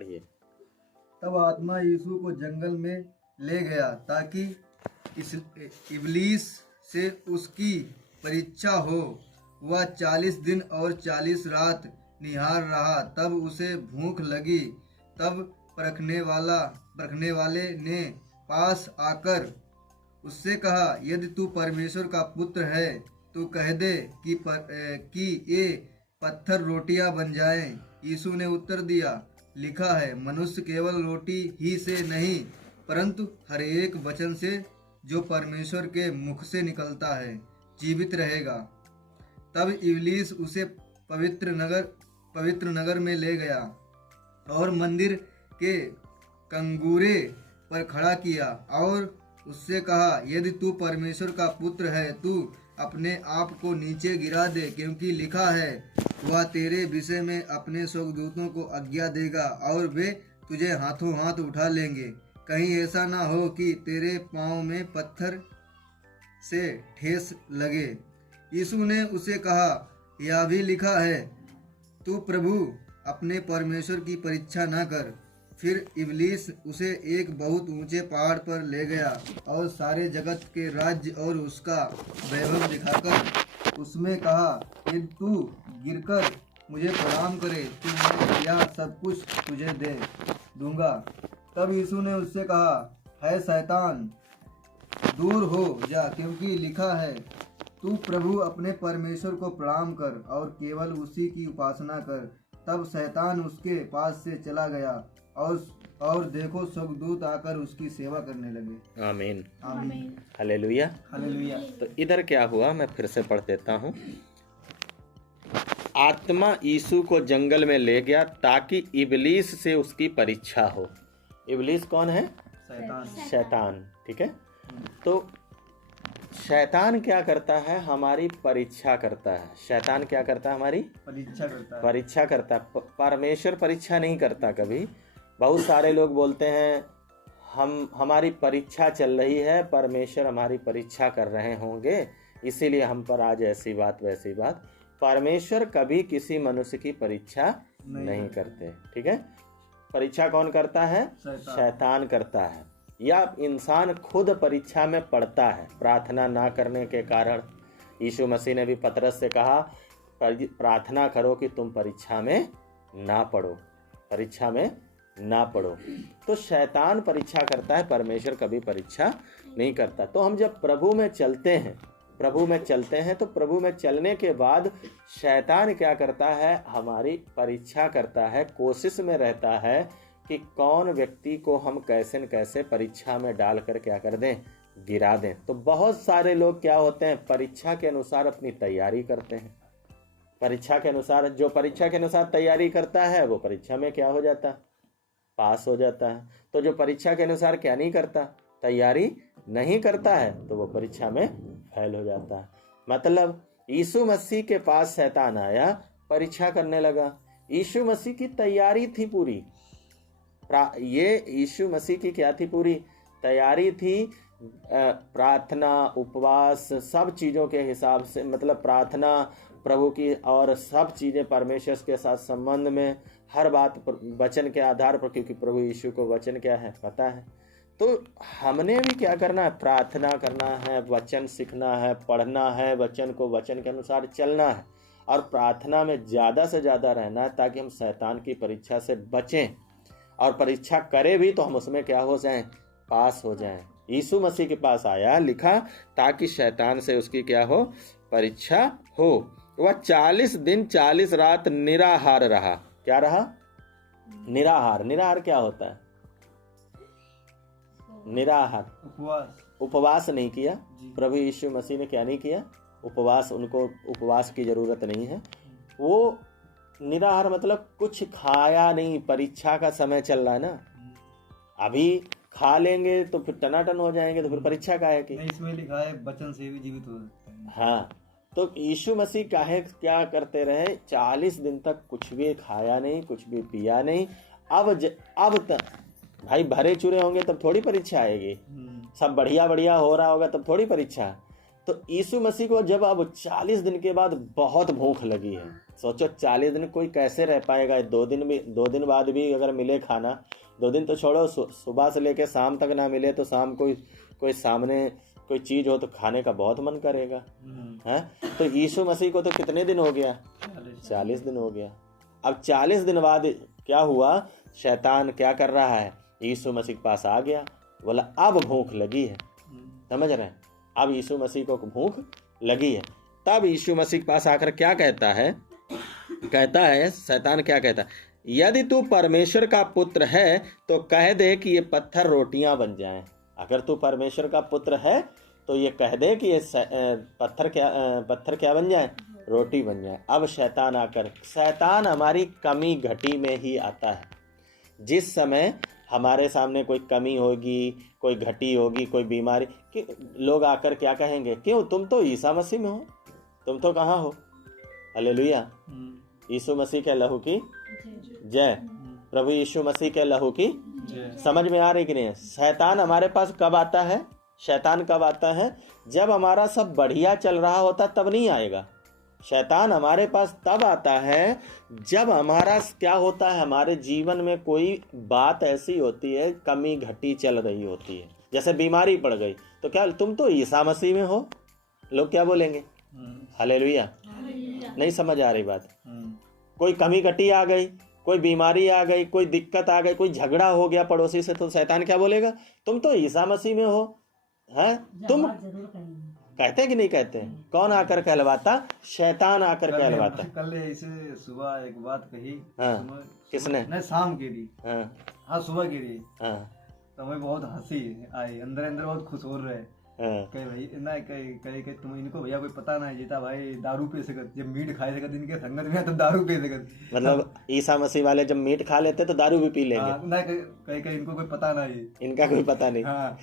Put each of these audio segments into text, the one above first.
पढ़िए। तब आत्मा यीशु को जंगल में ले गया ताकि इस इबलीस से उसकी परीक्षा हो। वह 40 दिन और 40 रात निहार रहा। तब उसे भूख लगी। तब परखने वाले ने पास आकर उससे कहा, यदि तू परमेश्वर का पुत्र है तो कह दे कि ये पत्थर रोटियां बन जाएं। यीशु ने उत्तर दिया, लिखा है, मनुष्य केवल रोटी ही से नहीं परंतु हर एक वचन से जो परमेश्वर के मुख से निकलता है जीवित रहेगा। तब इबलीस उसे पवित्र नगर में ले गया और मंदिर के कंगूरे पर खड़ा किया और उससे कहा, यदि तू परमेश्वर का पुत्र है तू अपने आप को नीचे गिरा दे, क्योंकि लिखा है, वह तेरे विषय में अपने स्वर्गदूतों को आज्ञा देगा और वे तुझे हाथों हाथ उठा लेंगे। कहीं ऐसा ना हो कि तेरे पाँव में पत्थर से ठेस लगे। यीशु ने उसे कहा, यह भी लिखा है, तू प्रभु अपने परमेश्वर की परीक्षा न कर। फिर इबलीस उसे एक बहुत ऊंचे पहाड़ पर ले गया और सारे जगत के राज्य और उसका वैभव दिखाकर उसमें कहा, यदि तू गिरकर मुझे प्रणाम करे तो मैं यह सब कुछ तुझे दे दूंगा। तब यीशु ने उससे कहा, है शैतान, दूर हो जा, क्योंकि लिखा है, तू प्रभु अपने परमेश्वर को प्रणाम कर और केवल उसी की उपासना कर। तब शैतान उसके पास से चला गया और देखो स्वर्गदूत आकर उसकी सेवा करने लगे। आमीन आमीन। हालेलुया। हालेलुया। तो इधर क्या हुआ, मैं फिर से पढ़ देता हूँ। आत्मा यीशु को जंगल में ले गया ताकि इबलीस से उसकी परीक्षा हो। इबलीस कौन है? शैतान। ठीक है। तो शैतान क्या करता है? हमारी परीक्षा करता है। शैतान क्या करता है? हमारी परीक्षा करता है। परमेश्वर परीक्षा नहीं करता कभी। बहुत सारे लोग बोलते हैं हमारी परीक्षा चल रही है, परमेश्वर हमारी परीक्षा कर रहे होंगे इसीलिए हम पर आज ऐसी बात वैसी बात। परमेश्वर कभी किसी मनुष्य की परीक्षा नहीं करते। ठीक है। परीक्षा कौन करता है? शैतान करता है, या इंसान खुद परीक्षा में पड़ता है प्रार्थना ना करने के कारण। यीशु मसीह ने भी पतरस से कहा, प्रार्थना करो कि तुम परीक्षा में ना पड़ो, परीक्षा में ना पड़ो। तो शैतान परीक्षा करता है, परमेश्वर कभी परीक्षा नहीं करता। तो हम जब प्रभु में चलते हैं तो प्रभु में चलने के बाद शैतान क्या करता है? हमारी परीक्षा करता है, कोशिश में रहता है कि कौन व्यक्ति को हम कैसे न कैसे परीक्षा में डालकर क्या कर दें, गिरा दें। तो बहुत सारे लोग क्या होते हैं, परीक्षा के अनुसार अपनी तैयारी करते हैं। परीक्षा के अनुसार, जो परीक्षा के अनुसार तैयारी करता है वो परीक्षा में क्या हो जाता है? पास हो जाता है। तो जो परीक्षा के अनुसार क्या नहीं करता, तैयारी नहीं करता है, तो वो परीक्षा में फेल हो जाता है। मतलब यीशु मसीह के पास शैतान आया, परीक्षा करने लगा। यीशु मसीह की तैयारी थी पूरी। ये यीशु मसीह की क्या थी? पूरी तैयारी थी। प्रार्थना, उपवास, सब चीज़ों के हिसाब से, मतलब प्रार्थना प्रभु की और सब चीज़ें परमेश्वर के साथ संबंध में, हर बात वचन के आधार पर, क्योंकि प्रभु यीशु को वचन क्या है पता है। तो हमने भी क्या करना है? प्रार्थना करना है, वचन सीखना है, पढ़ना है, वचन को वचन के अनुसार चलना है और प्रार्थना में ज़्यादा से ज़्यादा रहना है ताकि हम शैतान की परीक्षा से बचें। और परीक्षा करें भी तो हम उसमें क्या हो जाएं? पास हो जाएं। यीशु मसीह के पास आया, लिखा, ताकि शैतान से उसकी क्या हो? परीक्षा हो। वह 40 दिन 40 रात निराहार रहा। क्या रहा? निराहार। निराहार क्या होता है? निराहार, उपवास नहीं किया। प्रभु यीशु मसीह ने क्या नहीं किया? उपवास। उनको उपवास की जरूरत नहीं है। वो निराहार मतलब कुछ खाया नहीं। परीक्षा का समय चल रहा है ना, अभी खा लेंगे तो फिर टनाटन हो जाएंगे, तो फिर परीक्षा का है कि इसमें लिखा है वचन से भी जीवित हो सकते हैं। हाँ, तो यीशु मसीह काहे क्या करते रहे? 40 दिन तक कुछ भी खाया नहीं, कुछ भी पिया नहीं। अब तक भाई भरे चूरे होंगे तब थोड़ी परीक्षा आएगी। सब बढ़िया बढ़िया हो रहा होगा तब थोड़ी परीक्षा। तो यीशु मसीह को जब अब 40 दिन के बाद बहुत भूख लगी है, सोचो 40 दिन कोई कैसे रह पाएगा। 2 दिन बाद भी अगर मिले खाना, 2 दिन तो छोड़ो, सुबह से लेके शाम तक ना मिले तो शाम कोई सामने कोई चीज हो तो खाने का बहुत मन करेगा है। तो यीशु मसीह को तो कितने दिन हो गया? 40 दिन हो गया। अब 40 दिन बाद क्या हुआ? शैतान क्या कर रहा है? यीशु मसीह के पास आ गया, बोला अब भूख लगी है। समझ रहे हैं? अब यीशु मसीह को भूख लगी है। तब यीशु मसीह के पास आकर क्या कहता है? कहता है शैतान क्या कहता है? यदि तू परमेश्वर का पुत्र है तो कह दे कि ये पत्थर रोटियां बन जाएं। अगर तू परमेश्वर का पुत्र है तो ये कह दे कि ये पत्थर क्या बन जाए? रोटी बन जाए। अब शैतान हमारी कमी घटी में ही आता है। जिस समय हमारे सामने कोई कमी होगी, कोई घटी होगी, कोई बीमारी, कि लोग आकर क्या कहेंगे? क्यों, तुम तो ईसा मसीह में हो, तुम तो कहाँ हो? हालेलुया। यीशु मसीह के लहू की जय, प्रभु यीशु मसीह के लहू की समझ में आ रही कि नहीं? शैतान हमारे पास कब आता है? शैतान कब आता है? जब हमारा सब बढ़िया चल रहा होता तब नहीं आएगा। शैतान हमारे पास तब आता है जब हमारा क्या होता है, हमारे जीवन में कोई बात ऐसी होती है, कमी घटी चल रही होती है। जैसे बीमारी पड़ गई तो क्या तुम तो ईसा मसीह में हो? लोग क्या बोलेंगे? हालेलुया। नहीं समझ आ रही बात? कोई कमी घटी आ गई, कोई बीमारी आ गई, कोई दिक्कत आ गई, कोई झगड़ा हो गया पड़ोसी से, तो शैतान क्या बोलेगा? तुम तो ईसा मसीह में हो, हैं? तुम कहते कि नहीं कहते? कौन आकर कहलवाता? शैतान आकर कहलवाता। कल ऐसे सुबह एक बात कही। हाँ, किसने? नहीं, शाम की थी। हाँ, सुबह की थी। हाँ, तो हमें बहुत हंसी आई, अंदर अंदर बहुत खुश हो रहे। हाँ, कहे भाई ना, कहे तुम इनको भैया कोई पता ना जीता भाई दारू पी सकत, जब मीट खाए सकत इनके संगत में तब दारू पी सकत। मतलब ईसा मसीह वाले जब मीट खा लेते तो दारू भी पी लेंगे। ना कहे इनको कोई पता ना है, इनका कोई पता नहीं। हाँ।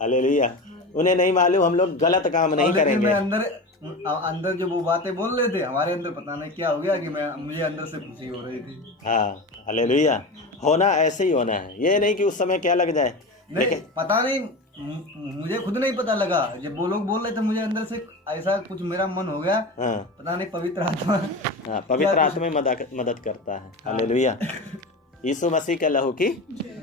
हालेलुया। उन्हें नहीं मालूम हम लोग गलत काम नहीं करेंगे। अंदर जो वो बातें बोल रहे थे, हमारे अंदर पता नहीं क्या हो गया कि मुझे अंदर से खुशी हो रही थी। हाँ, हालेलुया। होना ऐसे ही होना है, ये नहीं कि उस समय क्या लग जाए। नहीं, पता नहीं, मुझे खुद नहीं पता लगा। जब वो लोग बोल रहे थे मुझे अंदर से ऐसा कुछ मेरा मन हो गया। हाँ, पता नहीं पवित्र आत्मा। हाँ, पवित्र आत्मा मदद करता है। हालेलुया। यीशु मसीह के लहू की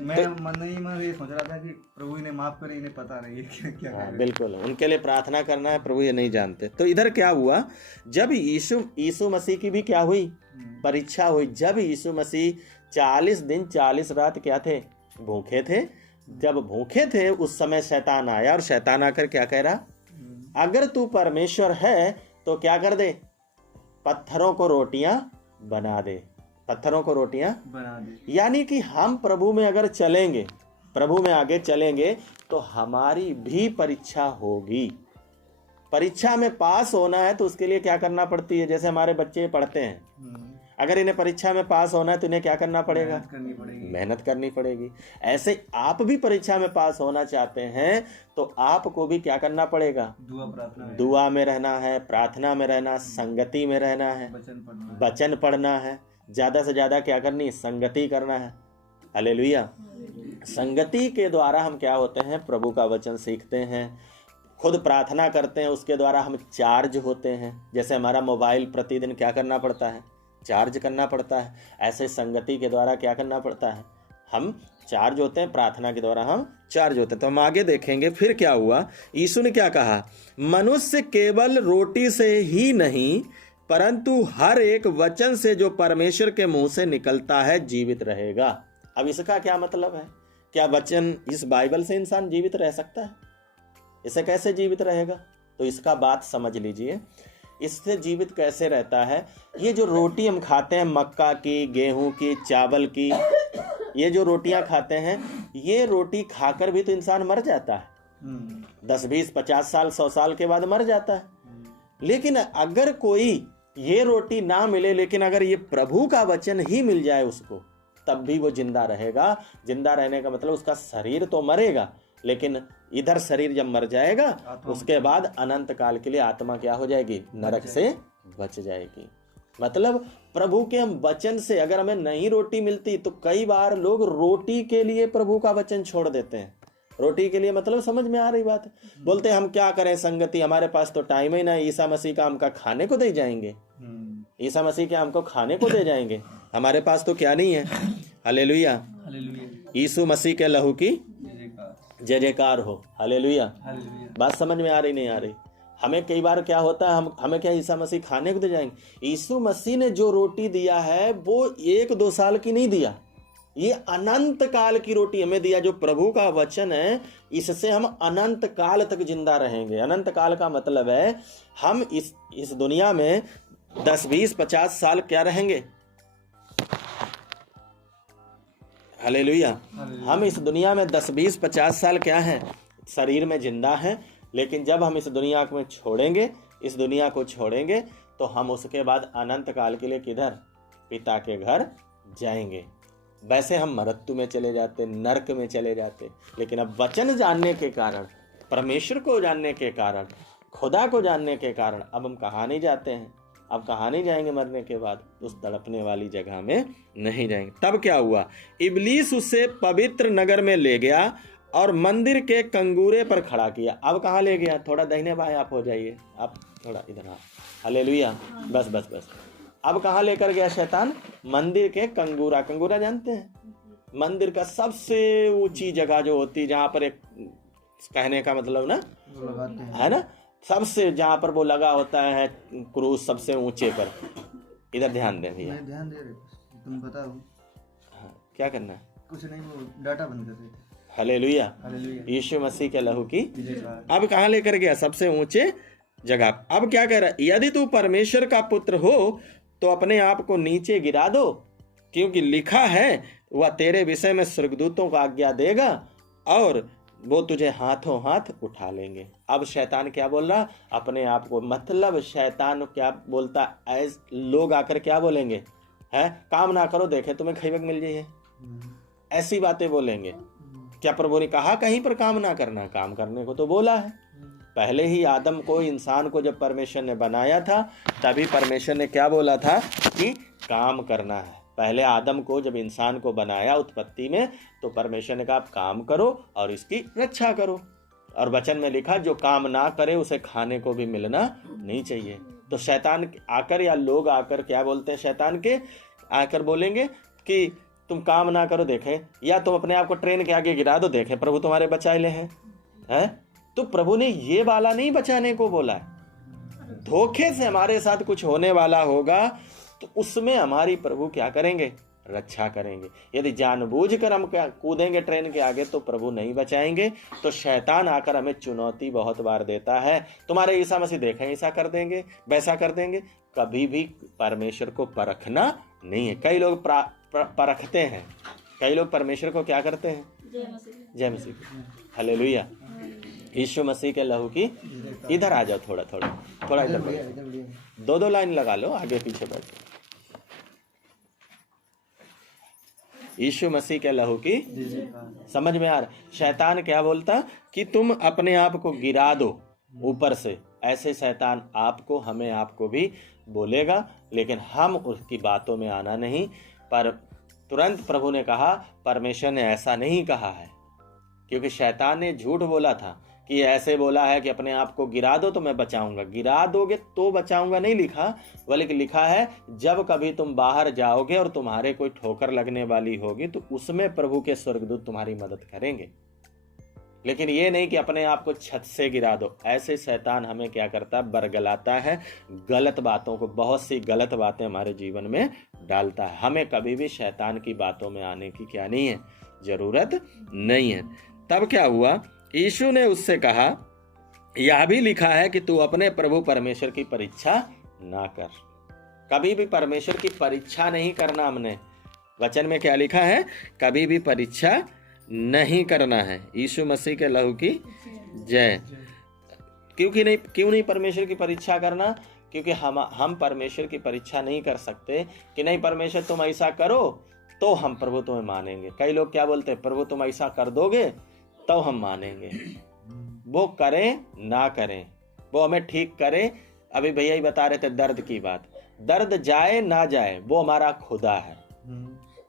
मैं मन में ये सोच रहा था कि प्रभु इन्हें माफ करे, इन्हें पता नहीं है क्या। हाँ, बिल्कुल उनके लिए प्रार्थना करना है, प्रभु ये नहीं जानते। तो इधर क्या हुआ? जब यीशु मसीह की भी क्या हुई? परीक्षा हुई। जब यीशु मसीह 40 दिन 40 रात क्या थे? भूखे थे। जब भूखे थे उस समय शैतान आया, और शैतान आकर क्या कह रहा? अगर तू परमेश्वर है तो क्या कर दे? पत्थरों को रोटियां बना दे। पत्थरों को रोटियां बना दे। यानी कि हम प्रभु में अगर चलेंगे, प्रभु में आगे चलेंगे तो हमारी भी परीक्षा होगी। परीक्षा में पास होना है तो उसके लिए क्या करना पड़ती है? जैसे हमारे बच्चे पढ़ते हैं, अगर इन्हें परीक्षा में पास होना है तो इन्हें क्या करना पड़ेगा? मेहनत करनी पड़ेगी। ऐसे आप भी परीक्षा में पास होना चाहते हैं तो आपको भी क्या करना पड़ेगा? दुआ में रहना है, प्रार्थना में रहना, संगति में रहना है, वचन पढ़ना है, ज्यादा से ज्यादा क्या करनी? संगति करना है। हालेलुया। संगति के द्वारा हम क्या होते हैं? प्रभु का वचन सीखते हैं, खुद प्रार्थना करते हैं, उसके द्वारा हम चार्ज होते हैं। जैसे हमारा मोबाइल प्रतिदिन क्या करना पड़ता है? चार्ज करना पड़ता है। ऐसे संगति के द्वारा क्या करना पड़ता है? हम चार्ज होते हैं, प्रार्थना के द्वारा हम चार्ज होते हैं। तो हम आगे देखेंगे फिर क्या हुआ। यीशु ने क्या कहा? मनुष्य केवल रोटी से ही नहीं परंतु हर एक वचन से जो परमेश्वर के मुंह से निकलता है जीवित रहेगा। अब इसका क्या मतलब है? क्या वचन, इस बाइबल से इंसान जीवित रह सकता है? इसे कैसे जीवित रहेगा? तो इसका बात समझ लीजिए। इससे जीवित कैसे रहता है? ये जो रोटी हम खाते हैं, मक्का की, गेहूं की, चावल की, ये जो रोटियां खाते हैं, ये रोटी खाकर भी तो इंसान मर जाता है। 10, 20, 50 साल, 100 साल के बाद मर जाता है। लेकिन अगर कोई ये रोटी ना मिले, लेकिन अगर ये प्रभु का वचन ही मिल जाए उसको, तब भी वो जिंदा रहेगा। जिंदा रहने का मतलब उसका शरीर तो मरेगा, लेकिन इधर शरीर जब मर जाएगा उसके बाद अनंत काल के लिए आत्मा क्या हो जाएगी? नरक से बच जाएगी। मतलब प्रभु के हम वचन से अगर हमें नहीं रोटी मिलती तो कई बार लोग रोटी के लिए प्रभु का वचन छोड़ देते हैं। रोटी के लिए मतलब समझ में आ रही बात? बोलते हम क्या करें संगति, हमारे पास तो टाइम ही ना, ईसा मसीह का हमका खाने को दे जाएंगे। ईसा मसीह क्या हमको खाने को दे जाएंगे? हमारे पास तो क्या नहीं है। हालेलुया, यीशु मसीह के लहू की जय जयकार हो। हालेलुया। बात समझ में आ रही नहीं आ रही? हमें कई बार क्या होता है, हमें क्या ईसा मसीह खाने को दे जाएंगे? यीशु मसीह ने जो रोटी दिया है वो 1-2 साल की नहीं दिया, ये अनंत काल की रोटी हमें दिया। जो प्रभु का वचन है, इससे हम अनंत काल तक जिंदा रहेंगे। अनंत काल का मतलब है हम इस दुनिया में 10, 20, 50 साल क्या रहेंगे? हालेलुया। हम इस दुनिया में 10, 20, 50 साल क्या हैं? शरीर में जिंदा हैं। लेकिन जब हम इस दुनिया को छोड़ेंगे, इस दुनिया को छोड़ेंगे, तो हम उसके बाद अनंत काल के लिए किधर? पिता के घर जाएंगे। वैसे हम मृत्यु में चले जाते, नरक में चले जाते। लेकिन अब वचन जानने के कारण, परमेश्वर को जानने के कारण, खुदा को जानने के कारण अब हम कहाँ नहीं जाते हैं? अब कहाँ नहीं जाएंगे मरने के बाद? उस तड़पने वाली जगह में नहीं जाएंगे। तब क्या हुआ? इब्लीस उसे पवित्र नगर में ले गया और मंदिर के कंगूरे पर खड़ा किया। अब कहाँ ले गया? थोड़ा दाहिने बाएं आप हो जाइए, आप थोड़ा इधर आओ। हालेलुया। बस बस बस। अब कहाँ लेकर गया शैतान? मंदिर के कंगूरा। कंगूरा जानते हैं? मंदिर का सबसे ऊंची जगह जो होती है, जहाँ पर एक, कहने का मतलब ना, है ना, सबसे जहाँ पर वो लगा होता है क्रूज, सबसे ऊंचे पर। इधर ध्यान दें भैया। ध्यान दे रहे, तुम बताओ। हाँ, क्या करना है? कुछ नहीं, वो डाटा बंद कर रहे थे। हालेलुया। यीशु मसीह के लहू की। अब कहाँ लेकर गया? सबसे ऊंचे जगह। अब क्या कह रहा है? यदि तू परमेश्वर का पुत्र हो तो अपने आप को नीचे गिरा दो, क्योंकि लिखा है वह तेरे विषय में स्वर्गदूतों को आज्ञा देगा और वो तुझे हाथों हाथ उठा लेंगे। अब शैतान क्या बोल रहा? अपने आप को, मतलब शैतान क्या बोलता? लोग आकर क्या बोलेंगे? है, काम ना करो, देखे तुम्हें खैबक मिल जाइए, ऐसी बातें बोलेंगे। क्या प्रभु ने कहा कहीं पर काम ना करना? काम करने को तो बोला है। पहले ही आदम को, इंसान को जब परमेश्वर ने बनाया था, तभी परमेश्वर ने क्या बोला था कि काम करना है। पहले आदम को जब इंसान को बनाया उत्पत्ति में, तो परमेश्वर ने कहा आप काम करो और इसकी रक्षा करो। और वचन में लिखा जो काम ना करे उसे खाने को भी मिलना नहीं चाहिए। तो शैतान आकर, या लोग आकर क्या बोलते हैं? शैतान के आकर बोलेंगे कि तुम काम ना करो, देखें, या तुम अपने आप को ट्रेन के आगे गिरा दो, देखें प्रभु तुम्हारे बचाए ले हैं। तो प्रभु ने ये वाला नहीं बचाने को बोला है। धोखे से हमारे साथ कुछ होने वाला होगा तो उसमें हमारी प्रभु क्या करेंगे? रक्षा करेंगे। यदि जानबूझकर हम कूदेंगे ट्रेन के आगे तो प्रभु नहीं बचाएंगे। तो शैतान आकर हमें चुनौती बहुत बार देता है, तुम्हारे ईसा मसीह देखें ऐसा कर देंगे, वैसा कर देंगे। कभी भी परमेश्वर को परखना नहीं है। कई लोग परखते हैं, कई लोग परमेश्वर को क्या करते हैं? जय मसीह। हालेलुया। यीशु मसीह के लहू की। इधर आ जाओ, थोड़ा थोड़ा इधर बैठो, 2-2 लाइन लगा लो, आगे पीछे बैठो। यीशु मसीह के लहू की। समझ में आ रहा? शैतान क्या बोलता कि तुम अपने आप को गिरा दो ऊपर से। ऐसे शैतान आपको, हमें, आपको भी बोलेगा, लेकिन हम उसकी बातों में आना नहीं। पर तुरंत प्रभु ने कहा, परमेश्वर ने ऐसा नहीं कहा है, क्योंकि शैतान ने झूठ बोला था कि ऐसे बोला है कि अपने आप को गिरा दो तो मैं बचाऊंगा। गिरा दोगे तो बचाऊंगा नहीं लिखा, बल्कि लिखा है जब कभी तुम बाहर जाओगे और तुम्हारे कोई ठोकर लगने वाली होगी तो उसमें प्रभु के स्वर्गदूत तुम्हारी मदद करेंगे। लेकिन ये नहीं कि अपने आप को छत से गिरा दो। ऐसे शैतान हमें क्या करता है? बरगलाता है, गलत बातों को, बहुत सी गलत बातें हमारे जीवन में डालता है। हमें कभी भी शैतान की बातों में आने की क्या नहीं है? जरूरत नहीं है। तब क्या हुआ? यीशु ने उससे कहा, यह भी लिखा है कि तू अपने प्रभु परमेश्वर की परीक्षा ना कर। कभी भी परमेश्वर की परीक्षा नहीं करना। हमने वचन में क्या लिखा है? कभी भी परीक्षा नहीं करना है। यीशु मसीह के लहू की जय। क्यों नहीं परमेश्वर की परीक्षा करना? क्योंकि हम परमेश्वर की परीक्षा नहीं कर सकते कि नहीं परमेश्वर तुम ऐसा करो तो हम प्रभु तुम्हें मानेंगे। कई लोग क्या बोलते हैं? प्रभु तुम ऐसा कर दोगे तो हम मानेंगे। वो करें ना करें, वो हमें ठीक करे। अभी भैया ही बता रहे थे दर्द की बात। दर्द जाए ना जाए वो हमारा खुदा है।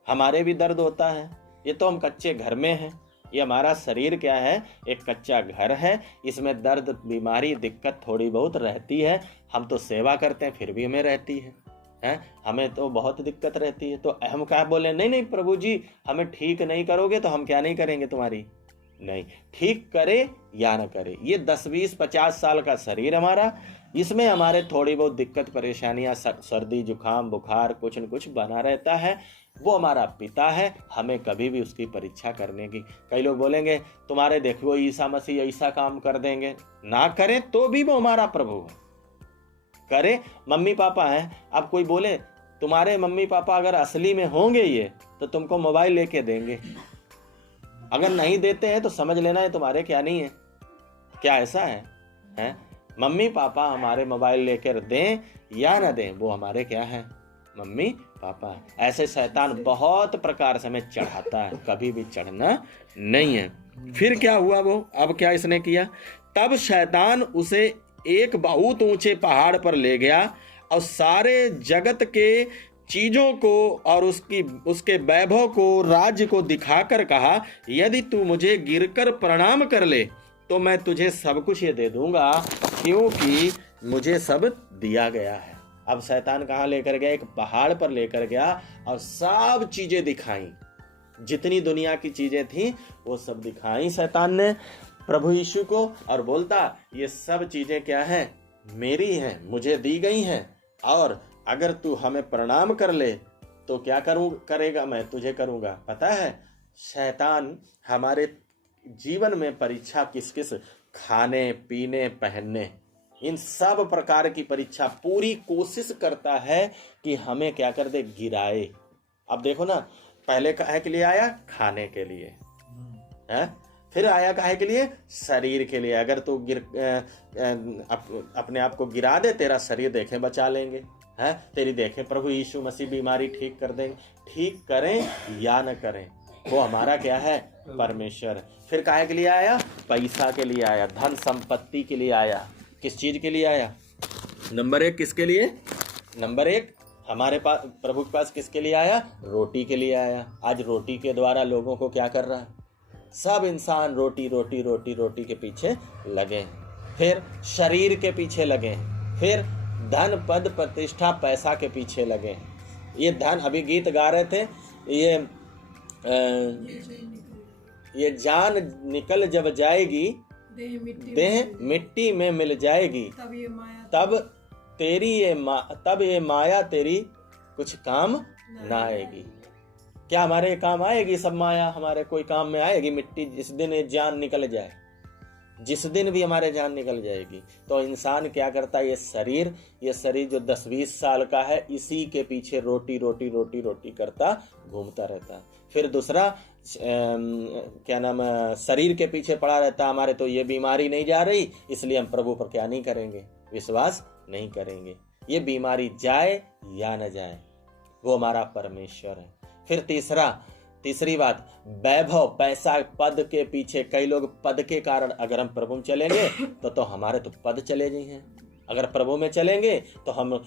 हमारे भी दर्द होता है। ये तो हम कच्चे घर में हैं। ये हमारा शरीर क्या है? एक कच्चा घर है। इसमें दर्द, बीमारी, दिक्कत थोड़ी बहुत रहती है। हम तो सेवा करते हैं फिर भी हमें रहती है। हैं, हमें तो बहुत दिक्कत रहती है। तो हम क्या बोले, नहीं नहीं प्रभु जी, हमें ठीक नहीं करोगे तो हम क्या नहीं करेंगे तुम्हारी, नहीं, ठीक करे या न करे, ये 10-20-50 साल का शरीर हमारा, इसमें हमारे थोड़ी बहुत दिक्कत परेशानियां, सर्दी जुकाम बुखार कुछ न कुछ बना रहता है। वो हमारा पिता है, हमें कभी भी उसकी परीक्षा करने की। कई लोग बोलेंगे तुम्हारे देखो ईसा मसीह ऐसा काम कर देंगे, ना करें तो भी वो हमारा प्रभु है, करे। मम्मी पापा हैं, अब कोई बोले तुम्हारे मम्मी पापा अगर असली में होंगे ये तो तुमको मोबाइल लेके देंगे, अगर नहीं देते हैं तो समझ लेना है तुम्हारे क्या नहीं है। क्या ऐसा है, हैं? मम्मी पापा हमारे मोबाइल लेकर दें या ना दें, वो हमारे क्या है, मम्मी पापा है। ऐसे शैतान बहुत प्रकार से हमें चढ़ाता है, कभी भी चढ़ना नहीं है। फिर क्या हुआ, वो अब क्या इसने किया, तब शैतान उसे एक बहुत ऊंचे पहाड़ पर ले गया और सारे जगत के चीजों को और उसके वैभव को, राज्य को दिखाकर कहा, यदि तू मुझे गिरकर प्रणाम कर ले तो मैं तुझे सब कुछ ये दे दूंगा, क्योंकि मुझे सब दिया गया है। अब शैतान कहाँ लेकर गया, एक पहाड़ पर लेकर गया और सब चीजें दिखाई, जितनी दुनिया की चीजें थी वो सब दिखाई शैतान ने प्रभु यीशु को, और बोलता ये सब चीजें क्या हैं, मेरी हैं, मुझे दी गई हैं, और अगर तू हमें प्रणाम कर ले तो क्या करेगा, मैं तुझे करूंगा। पता है शैतान हमारे जीवन में परीक्षा किस किस, खाने पीने पहनने, इन सब प्रकार की परीक्षा पूरी कोशिश करता है कि हमें क्या कर दे, गिराए। अब देखो ना, पहले काहे के लिए आया, खाने के लिए है, फिर आया काहे के लिए, शरीर के लिए। अगर तू अपने आप को गिरा दे, तेरा शरीर देखे बचा लेंगे, है तेरी देखे प्रभु यीशु मसीह बीमारी ठीक कर देंगे। ठीक करें या न करें वो हमारा क्या है, परमेश्वर। फिर काहे के लिए आया, पैसा के लिए आया, धन संपत्ति के लिए आया। किस चीज के लिए आया, नंबर 1 किसके लिए, नंबर 1 हमारे पास प्रभु के पास किसके लिए आया, रोटी के लिए आया। आज रोटी के द्वारा लोगों को क्या कर रहा है, सब इंसान रोटी रोटी रोटी रोटी के पीछे लगे, फिर शरीर के पीछे लगे, फिर धन पद प्रतिष्ठा पैसा के पीछे लगे। ये धन, अभी गीत गा रहे थे, ये जान निकल जब जाएगी, देह मिट्टी में मिल जाएगी, तब ये माया तेरी कुछ काम ना आएगी। क्या हमारे काम आएगी सब माया, हमारे कोई काम में आएगी मिट्टी? जिस दिन ये जान निकल जाए, जिस दिन भी हमारे जान निकल जाएगी। तो इंसान क्या करता है, ये शरीर जो 10-20 साल का है, इसी के पीछे रोटी रोटी रोटी रोटी करता घूमता रहता है। फिर दूसरा क्या नाम, शरीर के पीछे पड़ा रहता है, हमारे तो ये बीमारी नहीं जा रही, इसलिए हम प्रभु पर क्या नहीं करेंगे, विश्वास नहीं करेंगे। ये बीमारी जाए या न जाए, वो हमारा परमेश्वर है। फिर तीसरी बात, वैभव, पैसा, पद के पीछे। कई लोग पद के कारण, अगर हम प्रभु में चलेंगे तो हमारे तो पद चले गए हैं। अगर प्रभु में चलेंगे तो हम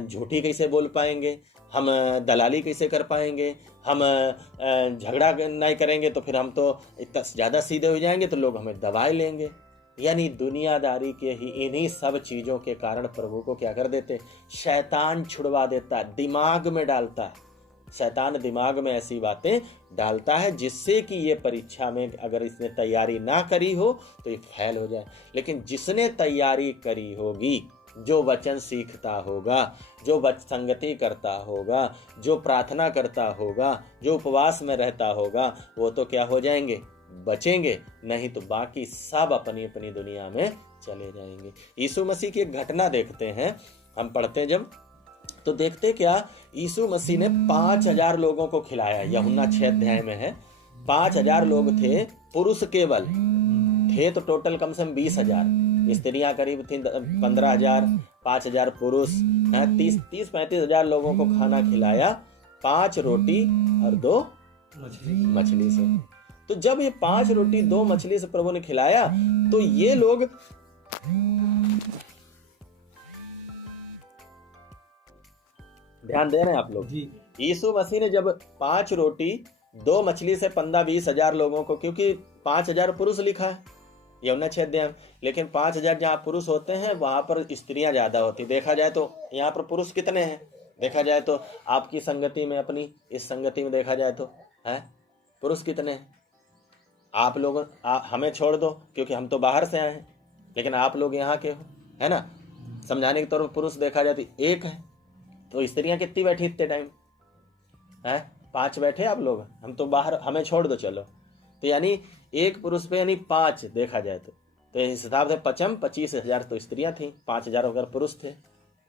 झूठी कैसे बोल पाएंगे, हम दलाली कैसे कर पाएंगे, हम झगड़ा नहीं करेंगे तो फिर हम तो इतना ज़्यादा सीधे हो जाएंगे तो लोग हमें दबाए लेंगे। यानी दुनियादारी के ही इन्हीं सब चीज़ों के कारण प्रभु को क्या कर देते, शैतान छुड़वा देता है, दिमाग में डालता है। शैतान दिमाग में ऐसी बातें डालता है जिससे कि ये परीक्षा में अगर इसने तैयारी ना करी हो तो ये फेल हो जाए। लेकिन जिसने तैयारी करी होगी, जो वचन सीखता होगा, जो संगति करता होगा, जो प्रार्थना करता होगा, जो उपवास में रहता होगा, वो तो क्या हो जाएंगे, बचेंगे। नहीं तो बाकी सब अपनी अपनी दुनिया में चले जाएंगे। यीशु मसीह की एक घटना देखते हैं, हम पढ़ते हैं जब, तो देखते क्या, यीशु मसीह ने 5000 लोगों को खिलाया। यूहन्ना 6 अध्याय में है, 5000 लोग थे, पुरुष केवल थे तो टोटल कम से कम 20,000, स्त्रियां करीब थी 15,000, 5,000 पुरुष, 30-35,000 लोगों को खाना खिलाया 5 रोटी और 2 मछली से। तो जब ये 5 रोटी 2 मछली से प्रभु ने खिलाया तो ये लोग ध्यान दे रहे हैं आप लोग जी। यीशु मसीह ने जब 5 रोटी 2 मछली से 15-20 हजार लोगों को, क्योंकि 5,000 पुरुष लिखा है यूहन्ना 6 अध्याय, लेकिन 5,000 जहाँ पुरुष होते हैं वहां पर स्त्रियां ज्यादा होती। देखा जाए तो यहाँ पर पुरुष कितने हैं, देखा जाए तो आपकी संगति में, अपनी इस संगति में देखा जाए तो है पुरुष कितने हैं? आप लोग हमें छोड़ दो क्योंकि हम तो बाहर से आए हैं, लेकिन आप लोग यहाँ के हो, है ना। समझाने के तौर पर पुरुष देखा जाए तो एक है, तो स्त्रियां कितनी बैठी इतने टाइम है? 5 बैठे आप लोग, हम तो बाहर, हमें छोड़ दो चलो। तो यानी एक पुरुष पे यानी 5 देखा जाए तो इस हिसाब से 25,000 तो स्त्रियां थी, 5,000 अगर पुरुष थे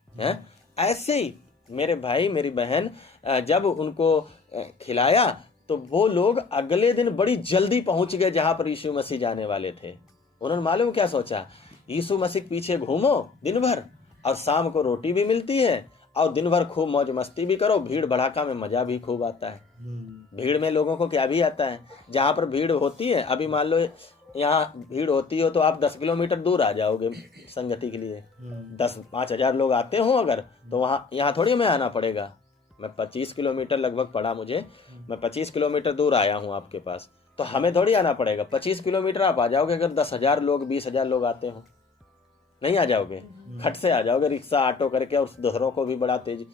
हैं। ऐसे ही मेरे भाई मेरी बहन जब उनको खिलाया तो वो लोग अगले दिन बड़ी जल्दी पहुंच गए जहां पर यीशु मसीह जाने वाले थे। उन्होंने मालूम क्या सोचा, यीशु मसीह के पीछे घूमो दिन भर और शाम को रोटी भी मिलती है और दिन भर खूब मौज मस्ती भी करो, भीड़ भड़ाका में मजा भी खूब आता है। भीड़ में लोगों को क्या भी आता है, जहां पर भीड़ होती है, अभी मान लो यहाँ भीड़ होती हो तो आप 10 किलोमीटर दूर आ जाओगे संगति के लिए, 5,000 लोग आते हो अगर, तो वहाँ यहाँ थोड़ी हमें आना पड़ेगा। मैं 25 किलोमीटर लगभग पड़ा मुझे, मैं 25 किलोमीटर दूर आया हूँ आपके पास, तो हमें थोड़ी आना पड़ेगा। 25 किलोमीटर आप आ जाओगे अगर 10,000 लोग 20,000 लोग आते हो, नहीं आ जाओगे, खट से आ जाओगे रिक्शा ऑटो करके, और दोहरों को भी बड़ा तेज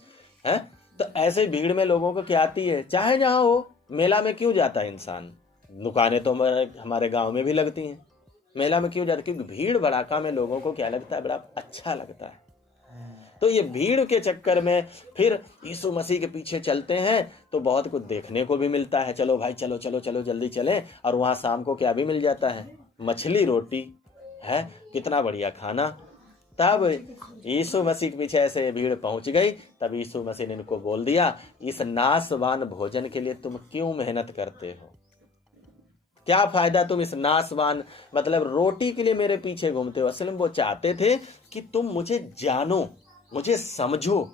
है। तो ऐसे भीड़ में लोगों को क्या आती है, चाहे जहां हो। मेला में क्यों जाता है इंसान? दुकानें तो हमारे गांव में भी लगती हैं, मेला में क्यों जाता है? क्योंकि भीड़ भड़ाका में लोगों को क्या लगता है, बड़ा अच्छा लगता है। तो ये भीड़ के चक्कर में फिर यीशु मसीह के पीछे चलते हैं तो बहुत कुछ देखने को भी मिलता है। चलो भाई चलो चलो चलो जल्दी चलें, और वहां शाम को क्या भी मिल जाता है, मछली रोटी है, कितना बढ़िया खाना। तब यीशु मसीह के पीछे ऐसे भीड़ पहुंच गई, तब यीशु मसीह ने इनको बोल दिया, इस नाशवान भोजन के लिए तुम क्यों मेहनत करते हो? क्या फायदा तुम इस नाशवान मतलब रोटी के लिए मेरे पीछे घूमते हो? असल में वो चाहते थे कि तुम मुझे जानो, मुझे समझो,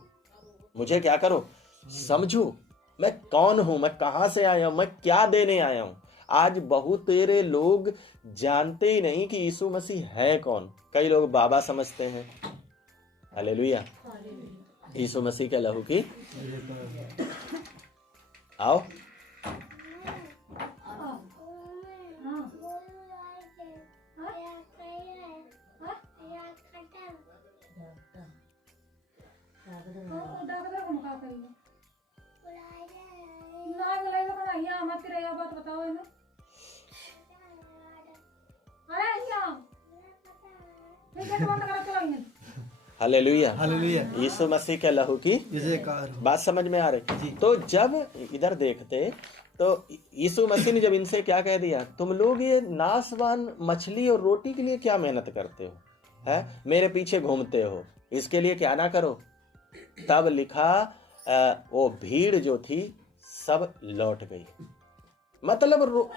मुझे क्या करो, समझो, मैं कौन हूं, मैं कहां से आया हूं, मैं क्या देने आया हूं। आज बहुत तेरे लोग जानते ही नहीं कि यीशु मसीह है कौन। कई लोग बाबा समझते हैं। हालेलुया, यीशु मसीह के लहू की आओ हालेलुया, हालेलुया, यीशु मसीह के लहू की बात समझ में आ रही। तो जब इधर देखते तो यीशु मसीह ने जब इनसे क्या कह दिया, तुम लोग ये नाशवान मछली और रोटी के लिए क्या मेहनत करते हो, है मेरे पीछे घूमते हो, इसके लिए क्या ना करो। तब लिखा वो भीड़ जो थी सब लौट गई। मतलब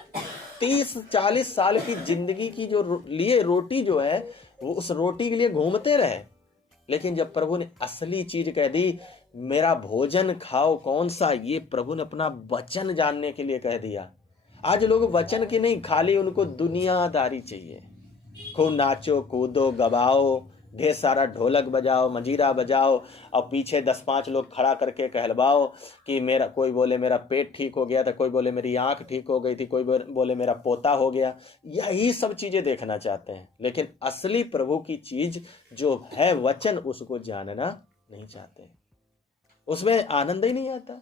30-40 साल की जिंदगी की जो लिए रोटी जो है वो उस रोटी के लिए घूमते रहे, लेकिन जब प्रभु ने असली चीज कह दी, मेरा भोजन खाओ कौन सा, ये प्रभु ने अपना वचन जानने के लिए कह दिया। आज लोग वचन की नहीं, खाली उनको दुनियादारी चाहिए। खूब नाचो कूदो गवाओ, ढेर सारा ढोलक बजाओ, मंजीरा बजाओ, और पीछे 10-5 लोग खड़ा करके कहलवाओ कि मेरा, कोई बोले मेरा पेट ठीक हो गया था, कोई बोले मेरी आंख ठीक हो गई थी, कोई बोले मेरा पोता हो गया। यही सब चीजें देखना चाहते हैं, लेकिन असली प्रभु की चीज जो है वचन, उसको जानना नहीं चाहते, उसमें आनंद ही नहीं आता।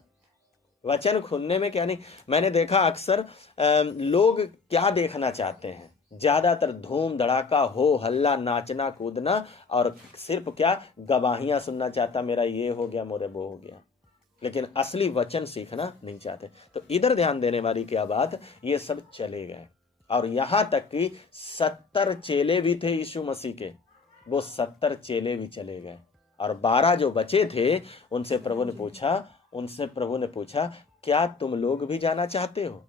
वचन खुलने में क्या नहीं, मैंने देखा अक्सर लोग क्या देखना चाहते हैं, ज्यादातर धूम धड़ाका हो हल्ला, नाचना कूदना, और सिर्फ क्या गवाहियां सुनना चाहता, मेरा ये हो गया, मेरे वो हो गया, लेकिन असली वचन सीखना नहीं चाहते। तो इधर ध्यान देने वाली क्या बात, ये सब चले गए, और यहां तक कि 70 चेले भी थे यीशु मसीह के, वो 70 चेले भी चले गए, और 12 जो बचे थे उनसे प्रभु ने पूछा क्या तुम लोग भी जाना चाहते हो?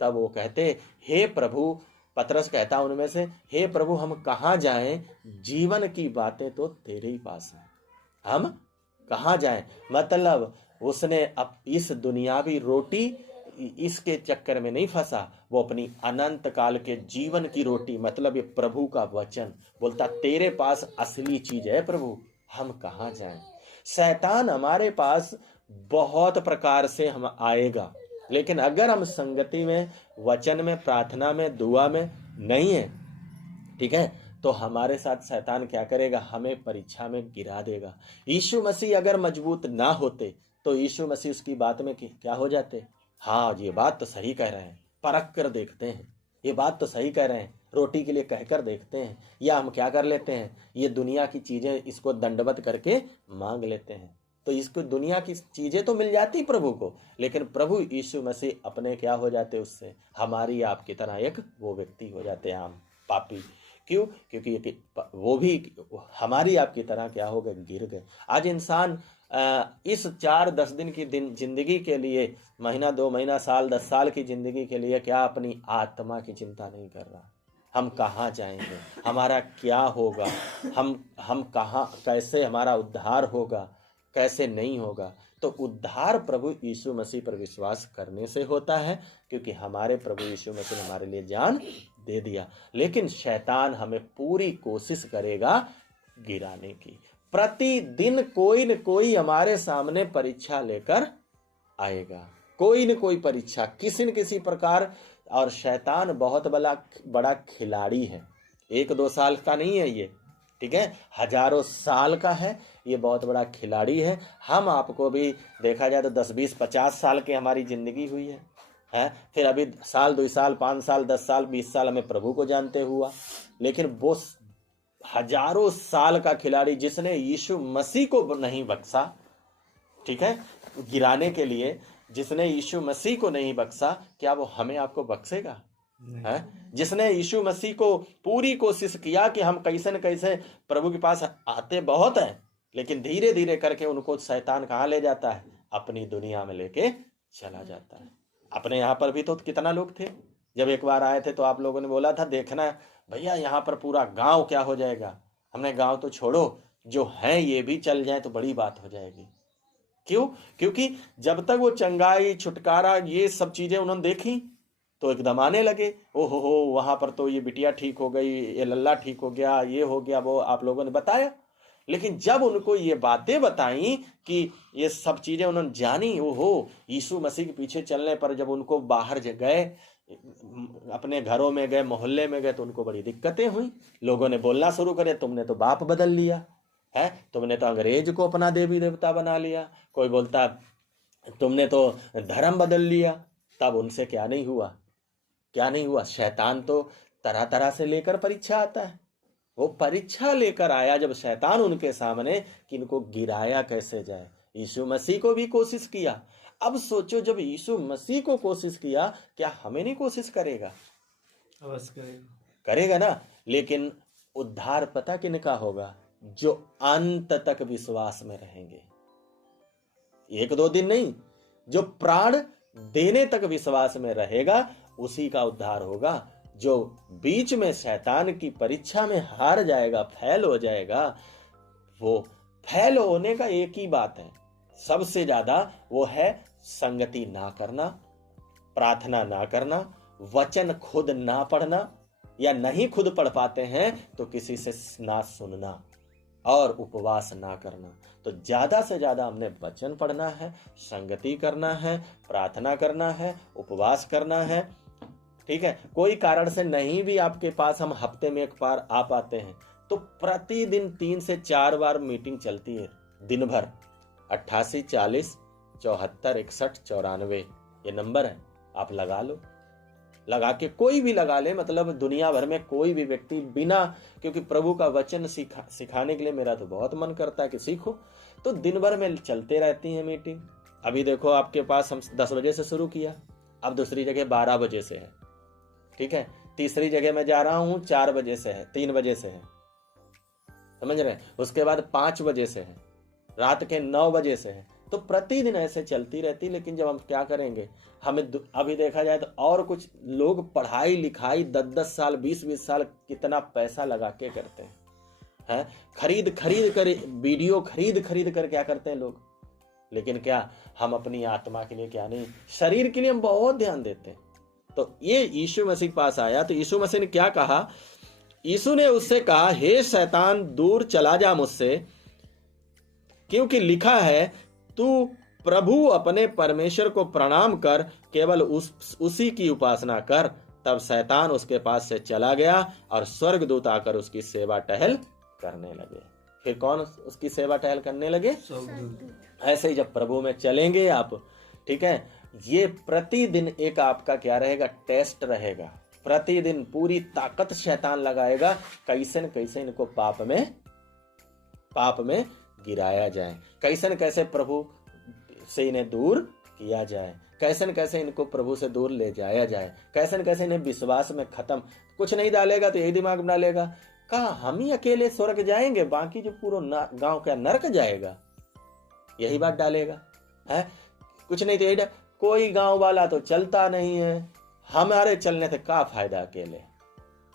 तब वो कहते, हे प्रभु, पतरस कहता उनमें से, हे प्रभु हम कहाँ जाएं, जीवन की बातें तो तेरे ही पास हैं, हम कहाँ जाएं। मतलब उसने अब इस दुनियावी रोटी इसके चक्कर में नहीं फंसा, वो अपनी अनंत काल के जीवन की रोटी, मतलब ये प्रभु का वचन बोलता, तेरे पास असली चीज है प्रभु, हम कहाँ जाएं। शैतान हमारे पास बहुत प्रकार से हम आएगा, लेकिन अगर हम संगति में, वचन में, प्रार्थना में, दुआ में नहीं है, ठीक है, तो हमारे साथ शैतान क्या करेगा, हमें परीक्षा में गिरा देगा। यीशु मसीह अगर मजबूत ना होते तो यीशु मसीह उसकी बात में क्या हो जाते, हाँ ये बात तो सही कह रहे हैं, परख कर देखते हैं, ये बात तो सही कह रहे हैं, रोटी के लिए कहकर देखते हैं। या हम क्या कर लेते हैं, ये दुनिया की चीजें इसको दंडवत करके मांग लेते हैं। तो इसको दुनिया की चीजें तो मिल जाती प्रभु को, लेकिन प्रभु यीशु मसीह अपने क्या हो जाते, उससे हमारी आपकी तरह एक वो व्यक्ति हो जाते हैं, हम पापी। क्यों? क्योंकि वो भी हमारी आपकी तरह क्या हो गए, गिर गए। आज इंसान इस 4-10 दिन की जिंदगी के लिए, महीना 2 महीना, साल 10 साल की जिंदगी के लिए क्या अपनी आत्मा की चिंता नहीं कर रहा। हम कहाँ जाएंगे, हमारा क्या होगा, हम कहाँ, कैसे हमारा उद्धार होगा, कैसे नहीं होगा। तो उद्धार प्रभु यीशु मसीह पर विश्वास करने से होता है, क्योंकि हमारे प्रभु यीशु मसीह ने हमारे लिए जान दे दिया। लेकिन शैतान हमें पूरी कोशिश करेगा गिराने की। प्रतिदिन कोई न कोई हमारे सामने परीक्षा लेकर आएगा, कोई न कोई परीक्षा किसी न किसी प्रकार। और शैतान बहुत बड़ा खिलाड़ी है, 1-2 साल का नहीं है ये, ठीक है, हजारों साल का है। ये बहुत बड़ा खिलाड़ी है। हम आपको भी देखा जाए तो 10, 20, 50 साल की हमारी जिंदगी हुई है। फिर अभी साल, 2 साल, 5 साल, 10 साल, 20 साल हमें प्रभु को जानते हुआ। लेकिन वो हजारों साल का खिलाड़ी जिसने यीशु मसीह को नहीं बख्शा, ठीक है, गिराने के लिए, जिसने यीशु मसीह को नहीं बख्शा, क्या वो हमें आपको बख्शेगा? है जिसने यीशु मसीह को पूरी कोशिश किया कि हम कैसे न कैसे प्रभु के पास आते बहुत हैं, लेकिन धीरे धीरे करके उनको शैतान कहाँ ले जाता है, अपनी दुनिया में लेके चला जाता है। अपने यहाँ पर भी तो कितना लोग थे, जब एक बार आए थे तो आप लोगों ने बोला था, देखना भैया यहाँ पर पूरा गांव क्या हो जाएगा। हमने गांव तो छोड़ो, जो हैं ये भी चल जाए तो बड़ी बात हो जाएगी। क्यों? क्योंकि जब तक वो चंगाई, छुटकारा, ये सब चीजें उन्होंने देखी तो एकदम आने लगे, ओहो हो वहां पर तो ये बिटिया ठीक हो गई, ये लल्ला ठीक हो गया, ये हो गया, वो आप लोगों ने बताया। लेकिन जब उनको ये बातें बताई कि ये सब चीजें उन्होंने जानी, ओहो यीशु मसीह के पीछे चलने पर जब उनको बाहर गए, अपने घरों में गए, मोहल्ले में गए, तो उनको बड़ी दिक्कतें हुई। लोगों ने बोलना शुरू करे, तुमने तो बाप बदल लिया है, तुमने तो अंग्रेज को अपना देवी देवता बना लिया। कोई बोलता तुमने तो धर्म बदल लिया। तब उनसे क्या नहीं हुआ, क्या नहीं हुआ। शैतान तो तरह तरह से लेकर परीक्षा आता है। वो परीक्षा लेकर आया जब शैतान उनके सामने कि इनको गिराया कैसे जाए। यीशु मसीह को भी कोशिश किया। अब सोचो, जब यीशु मसीह को कोशिश किया, क्या हमें नहीं कोशिश करेगा? अवश्य करेगा ना। लेकिन उद्धार पता किनका होगा? जो अंत तक विश्वास में रहेंगे। 1-2 दिन नहीं, जो प्राण देने तक विश्वास में रहेगा उसी का उद्धार होगा। जो बीच में शैतान की परीक्षा में हार जाएगा, फेल हो जाएगा, वो फेल होने का एक ही बात है सबसे ज्यादा, वो है संगति ना करना, प्रार्थना ना करना, वचन खुद ना पढ़ना, या नहीं खुद पढ़ पाते हैं तो किसी से ना सुनना, और उपवास ना करना। तो ज्यादा से ज्यादा हमने वचन पढ़ना है, संगति करना है, प्रार्थना करना है, उपवास करना है। ठीक है, कोई कारण से नहीं भी आपके पास हम हफ्ते में 1 बार आ पाते हैं तो प्रतिदिन 3 से 4 बार मीटिंग चलती है दिन भर। 88 40 74 61 94 ये नंबर है, आप लगा लो, लगा के कोई भी लगा ले, मतलब दुनिया भर में कोई भी व्यक्ति बिना, क्योंकि प्रभु का वचन सिखाने के लिए मेरा तो बहुत मन करता है कि सीखो। तो दिन भर में चलते रहती है मीटिंग। अभी देखो आपके पास हम 10 बजे से शुरू किया, अब दूसरी जगह 12 बजे से है, ठीक है, तीसरी जगह मैं जा रहा हूं 4 बजे से है, 3 बजे से है, समझ रहे हैं, उसके बाद 5 बजे से है, रात के 9 बजे से है। तो प्रतिदिन ऐसे चलती रहती। लेकिन जब हम क्या करेंगे, हमें अभी देखा जाए तो और कुछ लोग पढ़ाई लिखाई 10-10 साल 20-20 साल कितना पैसा लगा के करते हैं, खरीद कर वीडियो खरीद कर क्या करते हैं लोग। लेकिन क्या हम अपनी आत्मा के लिए क्या नहीं, शरीर के लिए हम बहुत ध्यान देते हैं। तो ये यीशु मसीह के पास आया तो यीशु मसीह ने क्या कहा? यीशु ने उससे कहा, हे शैतान दूर चला जा मुझसे, क्योंकि लिखा है तू प्रभु अपने परमेश्वर को प्रणाम कर, केवल उसी की उपासना कर। तब शैतान उसके पास से चला गया और स्वर्गदूत आकर उसकी सेवा टहल करने लगे। फिर कौन उसकी सेवा टहल करने लगे? ऐसे ही जब प्रभु में चलेंगे आप, ठीक है, ये प्रतिदिन एक आपका क्या रहेगा? टेस्ट रहेगा। प्रतिदिन पूरी ताकत शैतान लगाएगा कैसे न कैसे इनको पाप में गिराया जाए, कैसे न कैसे प्रभु से इन्हें दूर किया जाए, कैसे न कैसे इनको प्रभु से दूर ले जाया जाए, कैसे न कैसे इन्हें विश्वास में खत्म। कुछ नहीं डालेगा तो यही दिमाग में डालेगा, कहा हम ही अकेले स्वर्ग जाएंगे, बाकी जो पूरा गांव का नरक जाएगा, यही बात डालेगा है। कुछ नहीं तो यही कोई गांव वाला तो चलता नहीं है, हमारे चलने से क्या फायदा अकेले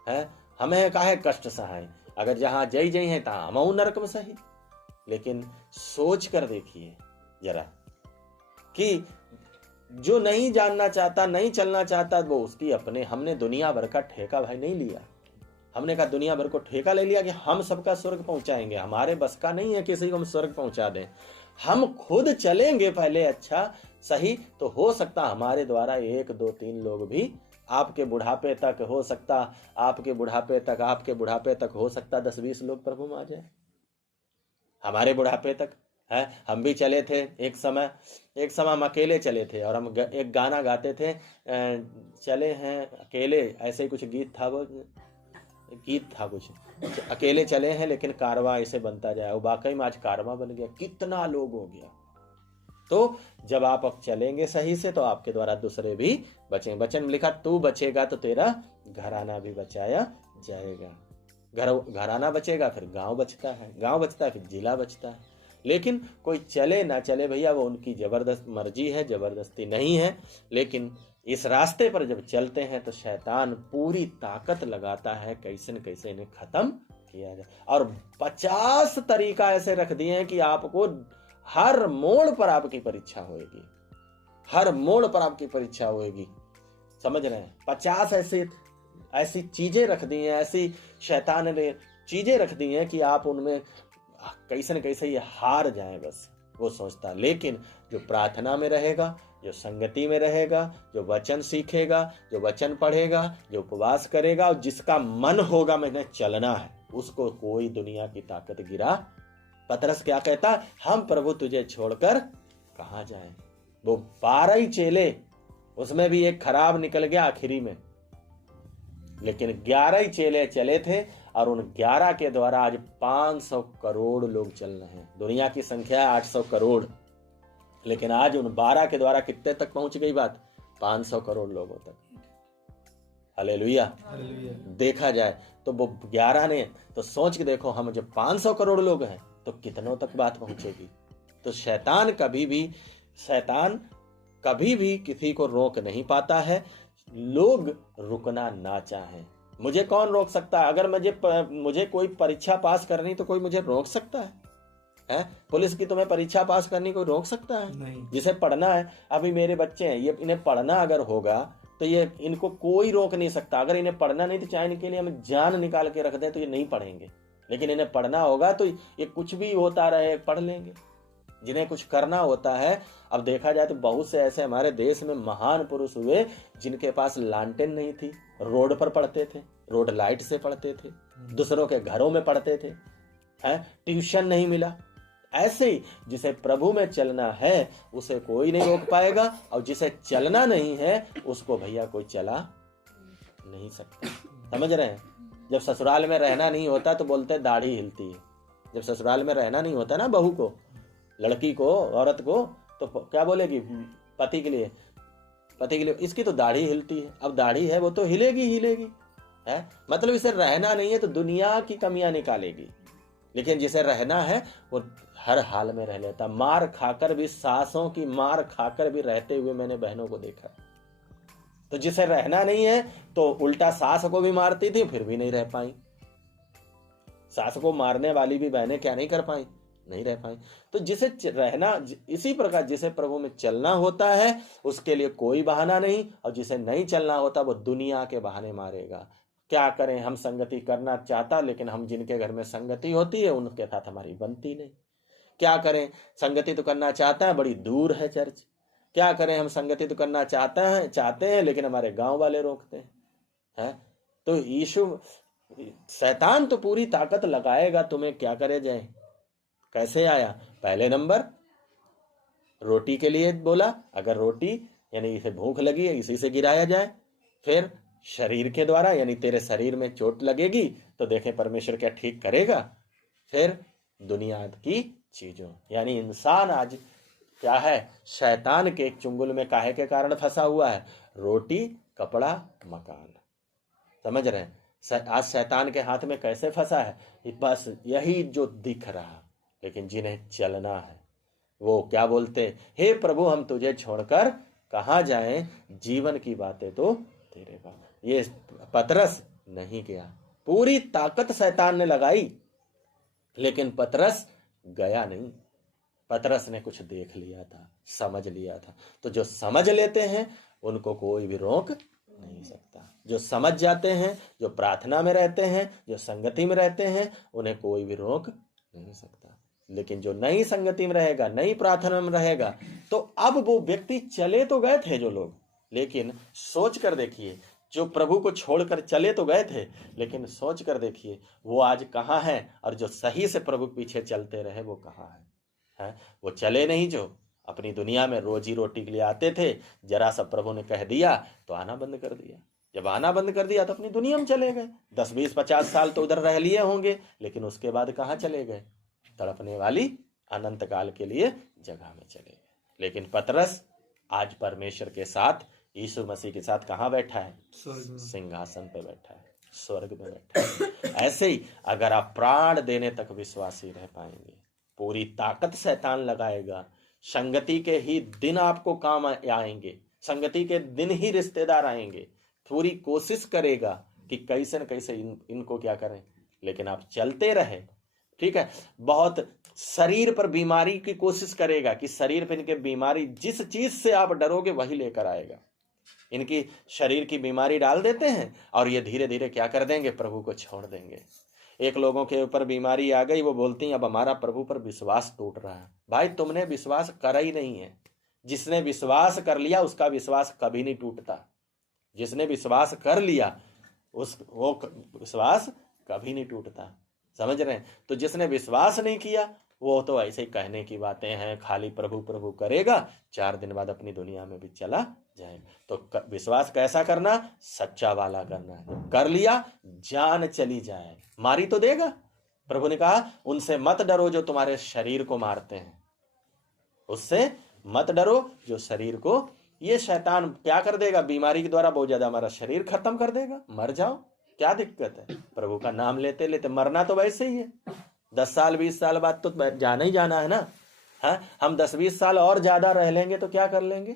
है, हमें काहे कष्ट सहाय, अगर जहां जय जय है तहां हम नरक में सही। लेकिन सोच कर देखिए जरा कि जो नहीं जानना चाहता, नहीं चलना चाहता, वो उसकी अपने, हमने दुनिया भर का ठेका भाई नहीं लिया। हमने कहा दुनिया भर को ठेका ले लिया कि हम सबका स्वर्ग पहुंचाएंगे, हमारे बस का नहीं है किसी को हम स्वर्ग पहुंचा दें। हम खुद चलेंगे पहले अच्छा सही, तो हो सकता हमारे द्वारा 1 2 3 लोग भी आपके बुढ़ापे तक हो सकता, आपके बुढ़ापे तक हो सकता 10 20 लोग प्रभु में आ जाए हमारे बुढ़ापे तक है। हम भी चले थे एक समय हम अकेले चले थे और हम एक गाना गाते थे, चले हैं अकेले, ऐसे ही कुछ गीत था कुछ, अकेले चले हैं लेकिन कारवां ऐसे बनता जाए। वो वाकई में आज कारवां बन गया, कितना लोग हो गया। तो जब आप अब चलेंगे सही से तो आपके द्वारा दूसरे भी बचेंगे। वचन में लिखा तू बचेगा तो तेरा घराना भी बचाया जाएगा। घराना बचेगा फिर गांव बचता है, गांव बचता है फिर जिला बचता है। लेकिन कोई चले ना चले भैया, वो उनकी जबरदस्त मर्जी है, जबरदस्ती नहीं है। लेकिन इस रास्ते पर जब चलते हैं तो शैतान पूरी ताकत लगाता है कैसे न कैसे इन्हें खत्म किया जाए। और 50 तरीका ऐसे रख दिए हैं कि आपको हर मोड़ पर आपकी परीक्षा होगी, हर मोड़ पर आपकी परीक्षा होगी। समझ रहे हैं? 50 ऐसी चीजें रख दी हैं, ऐसी शैतान ने चीजें रख दी हैं कि आप उनमें कैसे न कैसे ये हार जाएं, बस वो सोचता। लेकिन जो प्रार्थना में रहेगा, जो संगति में रहेगा, जो वचन सीखेगा, जो वचन पढ़ेगा, जो उपवास करेगा और जिसका मन होगा मैंने चलना है, उसको कोई दुनिया की ताकत गिरा। पतरस क्या कहता? हम प्रभु तुझे छोड़कर कहां जाएं। वो 12 ही चेले, उसमें भी एक खराब निकल गया आखिरी में, लेकिन 11 ही चेले चले थे और उन 11 के द्वारा आज 500 करोड़ लोग चल रहे हैं। दुनिया की संख्या 800 करोड़, लेकिन आज उन 12 के द्वारा कितने तक पहुंच गई बात? 500 करोड़ लोगों तक। हालेलुया। देखा जाए तो वो 11 ने, तो सोच के देखो, हम जब 500 करोड़ लोग हैं तो कितनों तक बात पहुंचेगी। तो शैतान कभी भी किसी को रोक नहीं पाता है। लोग रुकना ना चाहें, मुझे कौन रोक सकता है? अगर मुझे कोई परीक्षा पास करनी तो कोई मुझे रोक सकता है? पुलिस की तुम्हें परीक्षा पास करनी कोई रोक सकता है? नहीं। जिसे पढ़ना है, अभी मेरे बच्चे हैं, ये इन्हें पढ़ना अगर होगा तो ये इनको कोई रोक नहीं सकता। अगर इन्हें पढ़ना नहीं तो चाहे इनके लिए हम जान निकाल के रख दें तो ये नहीं पढ़ेंगे, लेकिन इन्हें पढ़ना होगा तो ये कुछ भी होता रहे पढ़ लेंगे। जिन्हें कुछ करना होता है, अब देखा जाए तो बहुत से ऐसे हमारे देश में महान पुरुष हुए जिनके पास लालटेन नहीं थी, रोड पर पढ़ते थे, रोड लाइट से पढ़ते थे, दूसरों के घरों में पढ़ते थे, ट्यूशन नहीं मिला। ऐसे ही जिसे प्रभु में चलना है उसे कोई नहीं रोक पाएगा, और जिसे चलना नहीं है उसको भैया कोई चला नहीं सकता। समझ रहे हैं? जब ससुराल में रहना नहीं होता तो बोलते दाढ़ी हिलती है। जब ससुराल में रहना नहीं होता ना बहू को, लड़की को, औरत को, तो क्या बोलेगी पति के लिए इसकी तो दाढ़ी हिलती है। अब दाढ़ी है वो तो हिलेगी है, मतलब इसे रहना नहीं है तो दुनिया की कमियां निकालेगी। लेकिन जिसे रहना है वो हर हाल में रह लेता। मार खाकर भी, सासों की मार खाकर भी रहते हुए मैंने बहनों को देखा। तो जिसे रहना नहीं है तो उल्टा सास को भी मारती थी, फिर भी नहीं रह पाई। सास को मारने वाली भी बहनें क्या नहीं कर पाई? नहीं रह पाई। तो जिसे रहना, इसी प्रकार जिसे प्रभु में चलना होता है उसके लिए कोई बहाना नहीं, और जिसे नहीं चलना होता वो दुनिया के बहाने मारेगा। क्या करें? हम संगति करना चाहता, लेकिन हम जिनके घर में संगति होती है उनके साथ हमारी बनती नहीं। क्या करें? संगति तो करना चाहता है, बड़ी दूर है चर्च। क्या करें? हम संगति तो करना चाहते हैं लेकिन हमारे गांव वाले रोकते हैं। है। तो यीशु, शैतान तो पूरी ताकत लगाएगा तुम्हें, क्या करे जाए। कैसे आया? पहले नंबर रोटी के लिए बोला, अगर रोटी यानी इसे भूख लगी है इसी से गिराया जाए। फिर शरीर के द्वारा, यानी तेरे शरीर में चोट लगेगी तो देखें परमेश्वर क्या ठीक करेगा। फिर दुनिया की चीजों, यानी इंसान आज क्या है, शैतान के एक चुंगल में काहे के कारण फंसा हुआ है? रोटी, कपड़ा, मकान। समझ रहे हैं? आज शैतान के हाथ में कैसे फंसा है? बस यही जो दिख रहा, लेकिन जिन्हें चलना है वो क्या बोलते, हे प्रभु हम तुझे छोड़कर कहाँ जाएं, जीवन की बातें तो तेरे पास। ये पतरस नहीं गया, पूरी ताकत शैतान ने लगाई, लेकिन पतरस गया नहीं। पतरस ने कुछ देख लिया था, समझ लिया था। तो जो समझ लेते हैं उनको कोई भी रोक नहीं सकता। जो समझ जाते हैं, जो प्रार्थना में रहते हैं, जो संगति में रहते हैं, उन्हें कोई भी रोक नहीं सकता। लेकिन जो नई संगति में रहेगा, नई प्रार्थना में रहेगा, तो अब वो व्यक्ति चले तो गए थे जो लोग, लेकिन सोच कर देखिए, जो प्रभु को छोड़कर चले तो गए थे, लेकिन सोच कर देखिए वो आज कहाँ हैं, और जो सही से प्रभु के पीछे चलते रहे वो कहाँ हैं। वो चले नहीं, जो अपनी दुनिया में रोजी रोटी के लिए आते थे, जरा सा प्रभु ने कह दिया तो आना बंद कर दिया। जब आना बंद कर दिया तो अपनी दुनिया में चले गए। 10, 20, 50 साल तो उधर रह लिए होंगे, लेकिन उसके बाद कहाँ चले गए? तड़पने वाली अनंत काल के लिए जगह में चले गए। लेकिन पतरस आज परमेश्वर के साथ, यीशु मसीह के साथ कहाँ बैठा है? सिंहासन पे बैठा है, स्वर्ग में बैठा है। ऐसे ही अगर आप प्राण देने तक विश्वासी रह पाएंगे, पूरी ताकत शैतान लगाएगा, संगति के ही दिन आपको काम आएंगे, संगति के दिन ही रिश्तेदार आएंगे, पूरी कोशिश करेगा कि कैसे न कैसे इनको क्या करें, लेकिन आप चलते रहे। ठीक है, बहुत शरीर पर बीमारी की कोशिश करेगा कि शरीर पर इनके बीमारी, जिस चीज से आप डरोगे वही लेकर आएगा। इनकी शरीर की बीमारी डाल देते हैं और ये धीरे धीरे क्या कर देंगे, प्रभु को छोड़ देंगे। एक लोगों के ऊपर बीमारी आ गई, वो बोलती हैं अब हमारा प्रभु पर विश्वास टूट रहा है। भाई तुमने विश्वास करा ही नहीं है। जिसने विश्वास कर लिया उसका विश्वास कभी नहीं टूटता। जिसने विश्वास कर लिया वो विश्वास कभी नहीं टूटता। समझ रहे हैं? तो जिसने विश्वास नहीं किया वो तो ऐसे ही कहने की बातें हैं, खाली प्रभु प्रभु करेगा, 4 दिन बाद अपनी दुनिया में भी चला जाएगा। तो विश्वास कैसा करना? सच्चा वाला करना है। कर लिया, जान चली जाए, मारी तो देगा। प्रभु ने कहा उनसे मत डरो जो तुम्हारे शरीर को मारते हैं, उससे मत डरो जो शरीर को, ये शैतान क्या कर देगा? बीमारी के द्वारा बहुत ज्यादा हमारा शरीर खत्म कर देगा। मर जाओ, क्या दिक्कत है? प्रभु का नाम लेते लेते मरना तो वैसे ही है। 10 साल 20 साल बाद तो जाना ही जाना है ना। हाँ, हम 10-20 साल और ज्यादा रह लेंगे तो क्या कर लेंगे?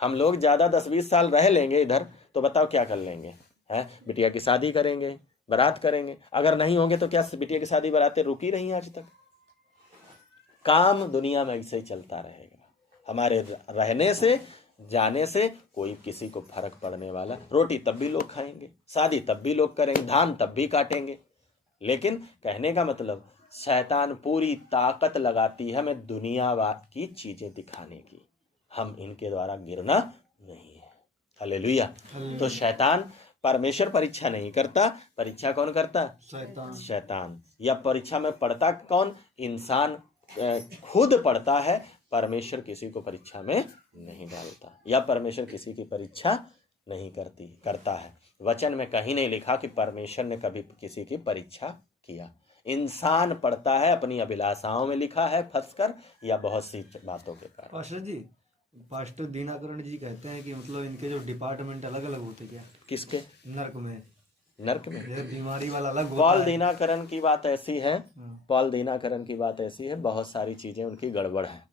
हम लोग ज्यादा 10-20 साल रह लेंगे इधर तो बताओ क्या कर लेंगे? हैं, बिटिया की शादी करेंगे, बारात करेंगे। अगर नहीं होंगे तो क्या बिटिया की शादी बारातें रुकी रही आज तक? काम दुनिया में ऐसे ही चलता रहेगा। हमारे रहने से, जाने से कोई किसी को फर्क पड़ने वाला। रोटी तब भी लोग खाएंगे, शादी तब भी लोग करेंगे, धान तब भी काटेंगे। लेकिन कहने का मतलब शैतान पूरी ताकत लगाती है हमें दुनियावाद की चीजें दिखाने की। हम इनके द्वारा गिरना नहीं है। हालेलुया। तो शैतान, परमेश्वर परीक्षा नहीं करता। परीक्षा कौन करता? शैतान। या परीक्षा में पढ़ता कौन? इंसान खुद पढ़ता है। परमेश्वर किसी को परीक्षा में नहीं डालता, या परमेश्वर किसी की परीक्षा नहीं करता है। वचन में कहीं नहीं लिखा कि परमेश्वर ने कभी किसी की परीक्षा किया। इंसान पढ़ता है, अपनी अभिलाषाओं में लिखा है फंसकर, या बहुत सी बातों के कारण। पास्टर जी, पास्टर दीनाकरण जी कहते हैं कि मतलब इनके जो डिपार्टमेंट अलग अलग होते क्या? किसके? नर्क में बीमारी वाला अलग होता है। पॉल दीनाकरण की बात ऐसी है, पॉल दीनाकरण की बात ऐसी है, बहुत सारी चीजें उनकी गड़बड़ है।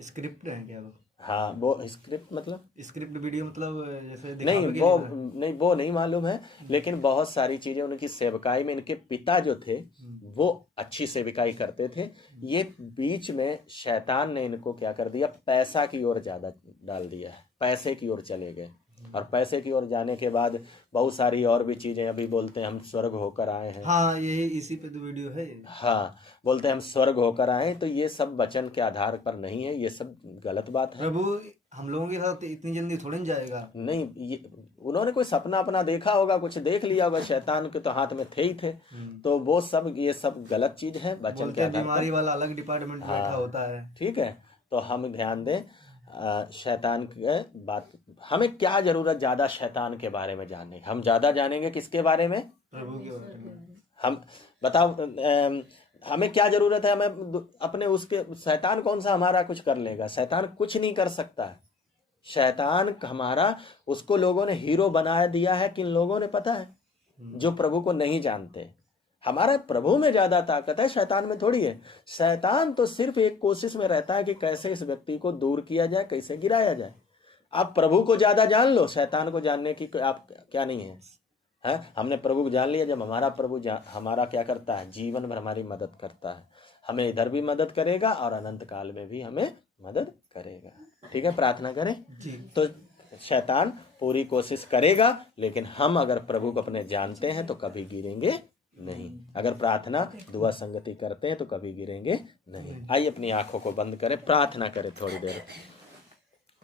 स्क्रिप्ट है क्या वो? हाँ, वो स्क्रिप्ट मतलब स्क्रिप्ट वीडियो मतलब जैसे नहीं, वो नहीं मालूम है। लेकिन बहुत सारी चीजें उनकी सेवकाई में, इनके पिता जो थे वो अच्छी सेविकाई करते थे। ये बीच में शैतान ने इनको क्या कर दिया, पैसा की ओर ज्यादा डाल दिया है, पैसे की ओर चले गए। और पैसे की ओर जाने के बाद बहुत सारी और भी चीजें, अभी बोलते हैं हम स्वर्ग होकर आए हैं। हाँ, यही इसी पे तो वीडियो है। हाँ, बोलते हैं हम स्वर्ग होकर आए, तो ये सब वचन के आधार पर नहीं है, ये सब गलत बात है। प्रभु हम लोगों के साथ इतनी जल्दी थोड़ी न जाएगा। नहीं, ये उन्होंने कोई सपना अपना देखा होगा, कुछ देख लिया होगा, शैतान के तो हाथ में थे ही थे। तो वो सब, ये सब गलत चीज है। वचन के बोलते हैं आधार बीमारी वाला अलग डिपार्टमेंट में बैठा होता है। ठीक है, तो हम ध्यान दें शैतान के बात। हमें क्या जरूरत ज्यादा शैतान के बारे में जानने की? हम ज्यादा जानेंगे किसके बारे में? प्रभु के बारे में। हम बताओ, हमें क्या जरूरत है? हमें अपने उसके, शैतान कौन सा हमारा कुछ कर लेगा? शैतान कुछ नहीं कर सकता है। शैतान हमारा, उसको लोगों ने हीरो बना दिया है। किन लोगों ने पता है? जो प्रभु को नहीं जानते। हमारा प्रभु में ज्यादा ताकत है, शैतान में थोड़ी है। शैतान तो सिर्फ एक कोशिश में रहता है कि कैसे इस व्यक्ति को दूर किया जाए, कैसे गिराया जाए। आप प्रभु को ज्यादा जान लो, शैतान को जानने की आप क्या नहीं है? हमने प्रभु को जान लिया, जब हमारा प्रभु हमारा क्या करता है? जीवन भर हमारी मदद करता है। हमें इधर भी मदद करेगा और अनंत काल में भी हमें मदद करेगा। ठीक है, प्रार्थना करें जी। तो शैतान पूरी कोशिश करेगा, लेकिन हम अगर प्रभु को अपने जानते हैं तो कभी गिरेंगे नहीं। अगर प्रार्थना दुआ संगति करते हैं तो कभी गिरेंगे नहीं। आइए अपनी आंखों को बंद करें, प्रार्थना करें थोड़ी देर।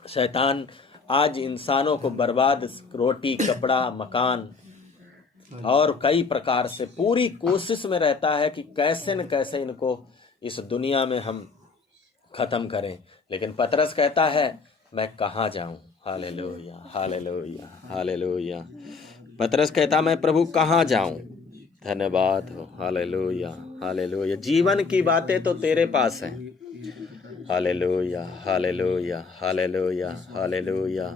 शैतान आज इंसानों को बर्बाद, रोटी, कपड़ा, मकान और कई प्रकार से पूरी कोशिश में रहता है कि कैसे न कैसे इनको इस दुनिया में हम खत्म करें। लेकिन पतरस कहता है, मैं कहाँ जाऊं? Hallelujah, hallelujah, hallelujah. पतरस कहता, मैं प्रभु कहाँ जाऊं? धन्यवाद हो, हालेलुया, हालेलुया। जीवन की बातें तो तेरे पास हैं। Hallelujah, hallelujah, hallelujah, hallelujah.